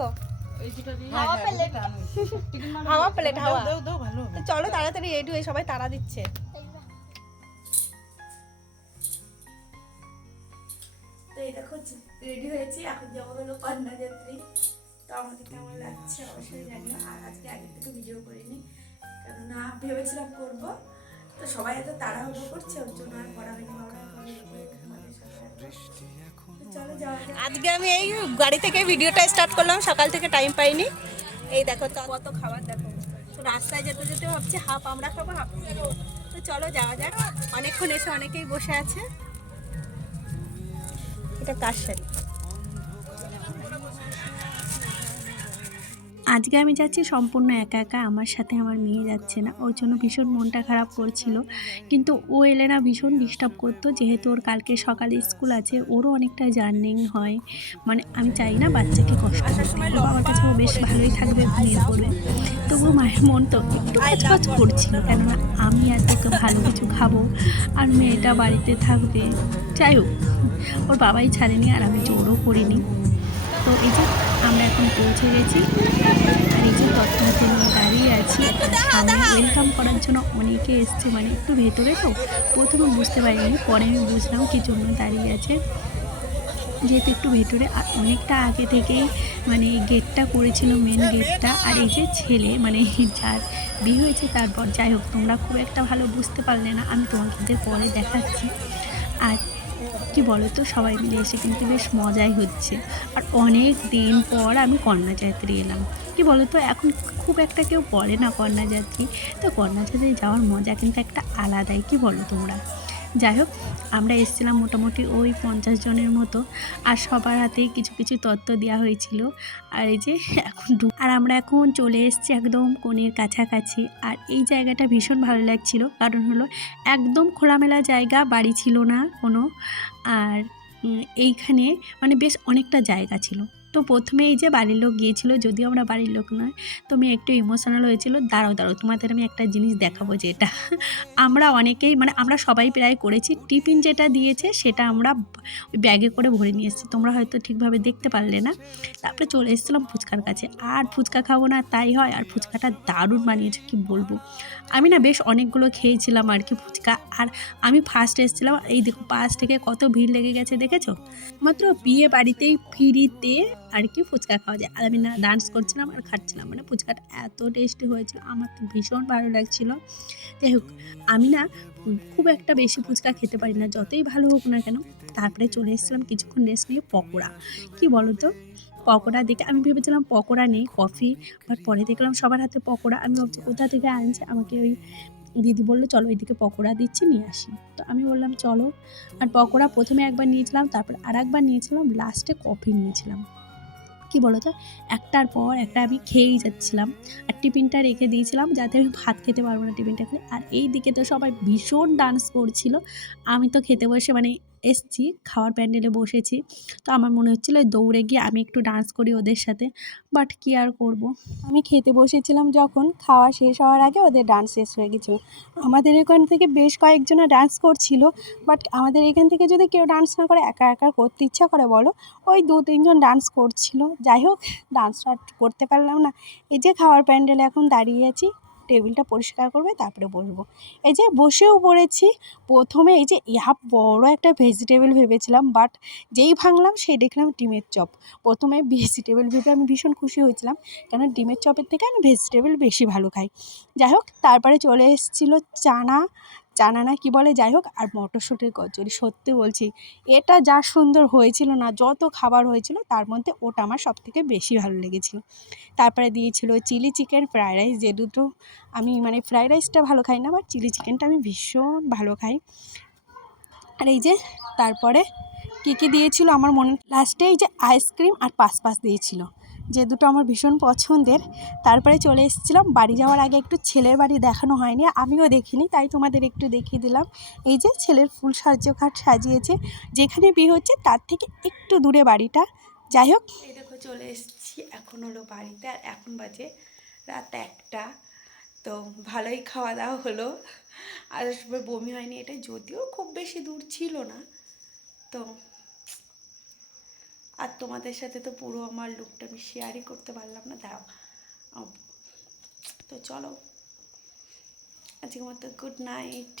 দেখো হাওয়া প্লেট, হাওয়া প্লেট, হাওয়া। তো চলো তাড়াতাড়ি রেডি হয়ে, সবাই তাড়া দিচ্ছে। তো এই দেখো রেডি হয়েছি, এখন যাবো হলো কন্যাযাত্রী। তো আমাকে কেমন লাগছে অবশ্যই জানিও। আর আজকে আগে থেকে ভিডিও করিনি, কেননা ভেবেছিলাম করবো, তো সবাই এত তাড়াহুড়ো করছে, ওর জন্য আর করা হয়নি। আজকে আমি এই গাড়ি থেকে ভিডিওটা স্টার্ট করলাম, সকাল থেকে টাইম পাইনি। এই দেখো কত খাবার, দেখো। তো রাস্তায় যেতে যেতে ভাবছি হাফ আমরা খাবো, হাফ খাবো। তো চলো যাওয়া যাক। অনেকক্ষণ এসে অনেকেই বসে আছে। এটা কার শাড়ি? আজকে আমি যাচ্ছি সম্পূর্ণ একা একা, আমার সাথে আমার মেয়ে যাচ্ছে না, ওর জন্য ভীষণ মনটা খারাপ করছিল। কিন্তু ও এলে না ভীষণ ডিস্টার্ব করতো, যেহেতু ওর কালকে সকালে স্কুল আছে, ওরও অনেকটা জার্নিং হয়। মানে আমি চাই না বাচ্চাকে কষ্ট করতে, ওর বাবার কাছে ও বেশ ভালোই থাকবে, ঘুমিয়ে পড়বে। তবুও মায়ের মন তো একটু খচখচ করছিল, কেননা আমি এত ভালো কিছু খাবো আর মেয়েটা বাড়িতে থাকবে। যাই হোক, ওর বাবাই ছাড়েনি আর আমি জোরও করিনি। তো এই যে আমরা এখন পৌঁছে গেছি, আর এই যে তত্ত্ব হাতে নিয়ে দাঁড়িয়ে আছি। আর সামনে ওয়েলকাম করার জন্য অনেকে এসছে, মানে একটু ভেতরে। তো প্রথমে বুঝতে পারিনি, পরে আমি বুঝলাম কি জন্য দাঁড়িয়ে আছে, যেহেতু একটু ভেতরে। আর অনেকটা আগে থেকেই মানে গেটটা করেছিল, মেন গেটটা। আর এই যে ছেলে, মানে যার বিয়ে হয়েছে তারপর, যাই হোক তোমরা খুব একটা ভালো বুঝতে পারলে না, আমি তোমাদের পরে দেখাচ্ছি। আর কি বলো তো, সবাই মিলে এসে কিন্তু বেশ মজাই হচ্ছে। আর অনেক দিন পর আমি কন্যাযাত্রী এলাম। কি বলো তো, এখন খুব একটা কেউ বলে না কন্যাযাত্রী। তো কন্যাযাত্রী যাওয়ার মজা কিন্তু একটা আলাদাই, কি বলো তোমরা? যাই হোক, আমরা এসেছিলাম মোটামুটি ওই 50 জনের মতো। আর সবার হাতেই কিছু কিছু তত্ত্ব দেওয়া হয়েছিল। আর এই যে এখন আর আমরা এখন চলে এসেছি একদম কনের কাছাকাছি। আর এই জায়গাটা ভীষণ ভালো লাগছিল, কারণ হলো একদম খোলামেলা জায়গা, বাড়ি ছিল না কোনো। আর এইখানে মানে বেশ অনেকটা জায়গা ছিল। তো প্রথমে এই যে বাড়ির লোক গিয়েছিল, যদিও আমরা বাড়ির লোক নয়, তো আমি একটু ইমোশনাল হয়েছিল। দাঁড়াও দাঁড়াও, তোমাদের আমি একটা জিনিস দেখাবো, যেটা আমরা অনেকেই, মানে আমরা সবাই প্রায় করেছি। টিফিন যেটা দিয়েছে সেটা আমরা ওই ব্যাগে করে ভরে নিয়ে এসেছি, তোমরা হয়তো ঠিকভাবে দেখতে পারলে না। তারপরে চলে এসেছিলাম ফুচকার কাছে। আর ফুচকা খাবো না তাই হয়, আর ফুচকাটা দারুণ বানিয়েছে, কি বলবো। আমি না বেশ অনেকগুলো খেয়েছিলাম আর কি ফুচকা। আর আমি ফার্স্ট এসেছিলাম। এই দেখো পাশ থেকে কত ভিড় লেগে গেছে, দেখেছো? মাত্র বিয়ে বাড়িতেই ফ্রিতে আর কি ফুচকা খাওয়া যায়। আর আমি না ডান্স করছিলাম আর খাচ্ছিলাম, মানে ফুচকাটা এত টেস্টি হয়েছিল, আমার তো ভীষণ ভালো লাগছিল। যাই হোক, আমি না খুব একটা বেশি ফুচকা খেতে পারি না, যতই ভালো হোক না কেন। তারপরে চলে এসেছিলাম কিছুক্ষণ রেস্ট নিয়ে পকোড়া। কি বলো তো, পকোড়া দেখে আমি ভেবেছিলাম পকোড়া নেই, কফি। বাট পরে দেখলাম সবার হাতে পকোড়া। আমি ভাবছি কোথা থেকে আনছে, আমাকে ওই দিদি বললো চলো এইদিকে পকোড়া দিচ্ছি, নিয়ে আসি। তো আমি বললাম চলো। আর পকোড়া প্রথমে একবার নিয়েছিলাম, তারপর আর একবার নিয়েছিলাম, লাস্টে কফি নিয়েছিলাম। কি বলো তো, একটার পর একটা আমি খেয়েই যাচ্ছিলাম। আর টিফিনটা রেখে দিয়েছিলাম, যাতে আমি ভাত খেতে পারবো না টিফিনটা খেলে। আর এই দিকে তো সবাই ভীষণ ডান্স করছিল। আমি তো খেতে বসে মানে এসছি, খাওয়ার প্যান্ডেলে বসেছি। তো আমার মনে হচ্ছিলো দৌড়ে গিয়ে আমি একটু ডান্স করি ওদের সাথে। বাট কি আর করব, আমি খেতে বসেছিলাম যখন, খাওয়া শেষ হওয়ার আগে ওদের ডান্স শেষ হয়ে গেছিলো। আমাদের এখান থেকে বেশ কয়েকজনা ডান্স করছিল। বাট আমাদের এখান থেকে যদি কেউ ডান্স না করে, একা একা করতে ইচ্ছা করে বলো? ওই 2-3 জন ডান্স করছিল। যাই হোক, ডান্সটা করতে পারলাম না। এই যে খাওয়ার প্যান্ডেলে এখন দাঁড়িয়ে আছি, টেবিলটা পরিষ্কার করবে তারপরে বসবো। এই যে বসেও পড়েছি। প্রথমে এই যে ইহা বড় একটা ভেজিটেবল ভেবেছিলাম, বাট যেই ভাঙলাম সেই দেখলাম ডিমের চপ। প্রথমে ভেজিটেবল ভেবে আমি ভীষণ খুশি হয়েছিলাম, কারণ ডিমের চপের থেকে আমি ভেজিটেবল বেশি ভালো খাই। যাই হোক, তারপরে চলে এসেছিলো চানা, চানা না কি বলে, যাই হোক, আর মটরশুঁটির কচুরি। সত্যি বলছি, এটা যা সুন্দর হয়েছিল না, যত খাবার হয়েছিল তার মধ্যে ওটা আমার সবথেকে বেশি ভালো লেগেছিল। তারপরে দিয়েছিল চিলি চিকেন, ফ্রায়েড রাইস, যে দুটো আমি মানে ফ্রায়েড রাইসটা ভালো খাই না, বাট চিলি চিকেনটা আমি ভীষণ ভালো খাই। আর এই যে তারপরে কী কী দিয়েছিল আমার মনে, লাস্টে এই যে আইসক্রিম আর পাসপাস দিয়েছিল, যে দুটো আমার ভীষণ পছন্দের। তারপরে চলে এসেছিলাম। বাড়ি যাওয়ার আগে একটু ছেলের বাড়ি দেখানো হয়নি, আমিও দেখিনি, তাই তোমাদের একটু দেখিয়ে দিলাম। এই যে ছেলের ফুল সাহায্যকাঠ সাজিয়েছে, যেখানে বিয়ে হচ্ছে তার থেকে একটু দূরে বাড়িটা। যাই হোক, এই দেখো চলে এসেছি এখন হলো বাড়িতে। আর এখন বাজে রাত 1টা। তো ভালোই খাওয়া দাওয়া হলো, আর সময় বমি হয়নি, এটা যদিও খুব বেশি দূর ছিল না। তো আর তোমাদের সাথে তো পুরো আমার লুকটা আমি শেয়ারই করতে পারলাম না। দাঁড়াও, তো চলো আজকের মতো গুড নাইট।